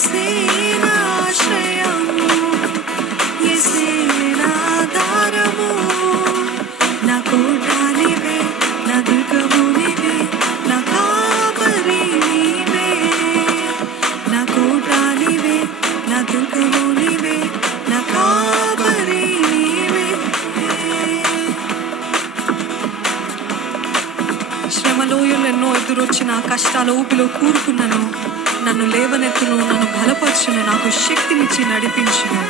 యేసే నా ఆశ్రయము, యేసే నా ఆధారము, నా కోట నీవే, నా దుర్గము నీవే, నా కాపరి నీవే, నా కోట నీవే, నా దుర్గము నీవే, నా కాపరి నీవే. శ్రమలోయలు ఎన్నో ఎదురొచ్చిన కష్టాల ఊపిలో కూరుకున్నాను. నన్ను లేవనెత్తును, నన్ను బలపరచును, నాకు శక్తినిచ్చి నడిపించును.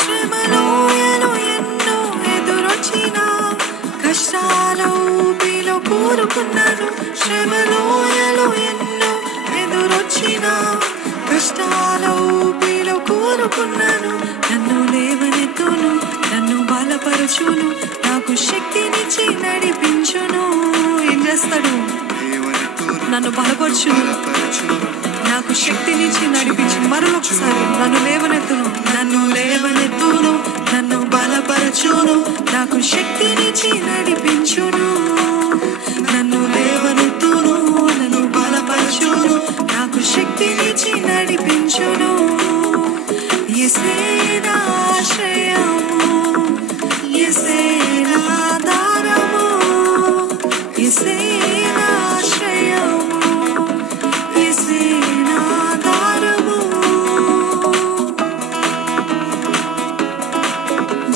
శ్రమలోయలు ఎన్నో ఎదురొచ్చిన కష్టాల ఊపిలో కూరుకున్నాను. నన్ను లేవనెత్తును, నన్ను బలపరచును, నాకు శక్తినిచ్చి నడిపించును. ఏం చేస్తాడు? నన్ను బలపరచును, నాకు శక్తినిచ్చి నడిపించును. మరొకసారి నన్ను లేవనెత్తును, నన్ను లేవనెత్తును, నన్ను బలపరచును, నాకు శక్తినిచ్చి నడిపించును. నన్ను లేవనెత్తును, నన్ను బలపరచును, నాకు శక్తినిచ్చి నడిపించును. యేసే నా ఆశ్రయము, యేసే నా ఆధారము, యేసే నా ఆశ్రయము, యేసే నా ఆధారము.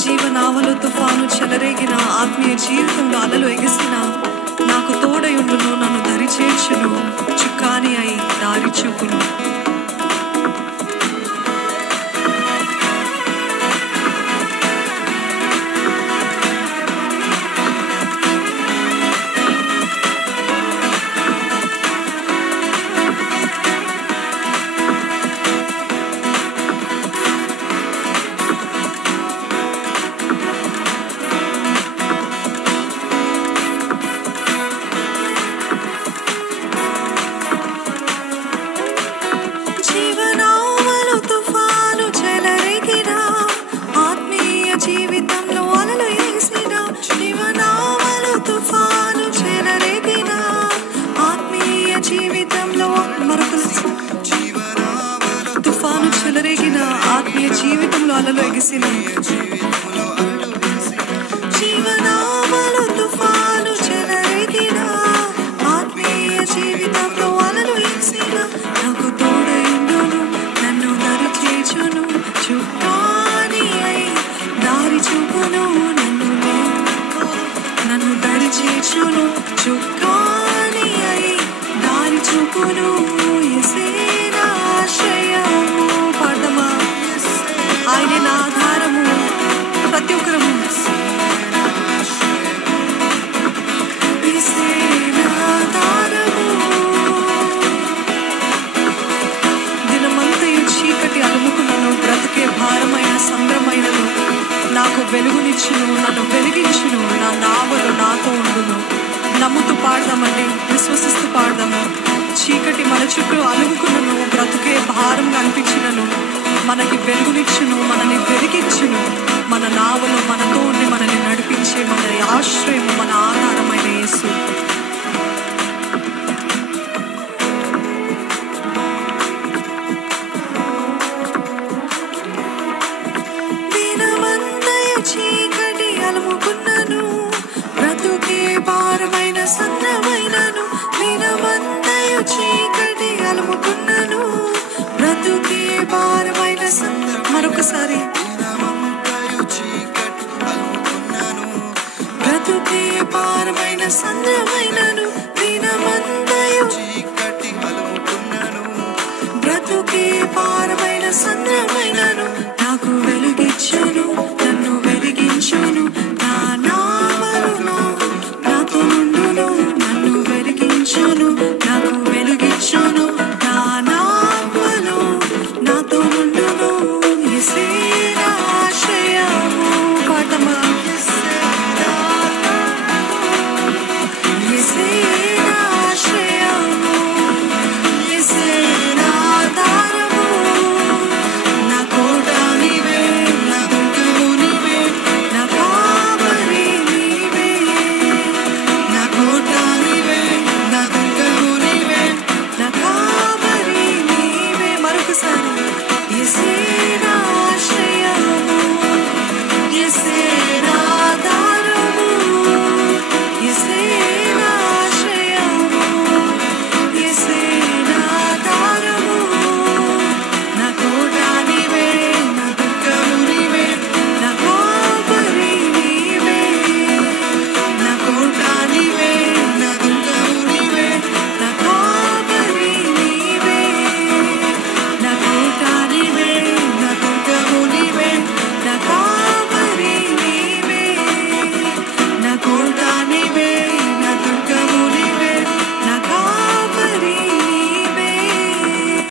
జీవనావలో తుఫాను చెలరేగిన, ఆత్మీయ జీవితంలో అలలు ఎగిసిన, నాకు తోడయుండును, నన్ను దరి చేర్చును, చుక్కాని అయి దారి చూపును. జీవితంలో అలలు ఎగిసిన, జీవనావలో తుఫాను చెలరేగిన, ఆత్మీయ జీవితంలో తుఫాను చెలరేగిన, ఆత్మీయ జీవితంలో అలలు ఎగిసిన, జీవనావలో తుఫాను చెలరేగిన, ఆత్మీయ జీవితంలో అలలు ఎగిసిన, నాకు తోడయుండును, నన్ను దరి చేర్చును, చుక్కాని అయి దారి చూపును. నన్ను దరి చేర్చును, చుక్కాని అయి దారి చూపును. యేసే నా ఆశ్రయము. పాడమా, ఆయనే నా ఆధారము. ప్రతి ఒక్కరము యేసే నా ఆధారము. దినమంతయు చీకటి అలుముకున్నాను, బ్రతుకే భారమైన సంభ్రమైనను, నాకు వెలుగునిచ్చును, నన్ను వెలిగించును, నా నావలు నాతో ఉండును. నమ్ముతూ పాడదామండి, విశ్వసిస్తూ పాడదాము. చీకటి మన చుట్టూ అలుముకును, బ్రతుకే భారంగా అనిపించినను, మనకి వెలుగునిచ్చును, మనల్ని వెలిగించును, మన నావలో మనతో ఉండి మనల్ని నడిపించే మన ఆశ్రయము, మన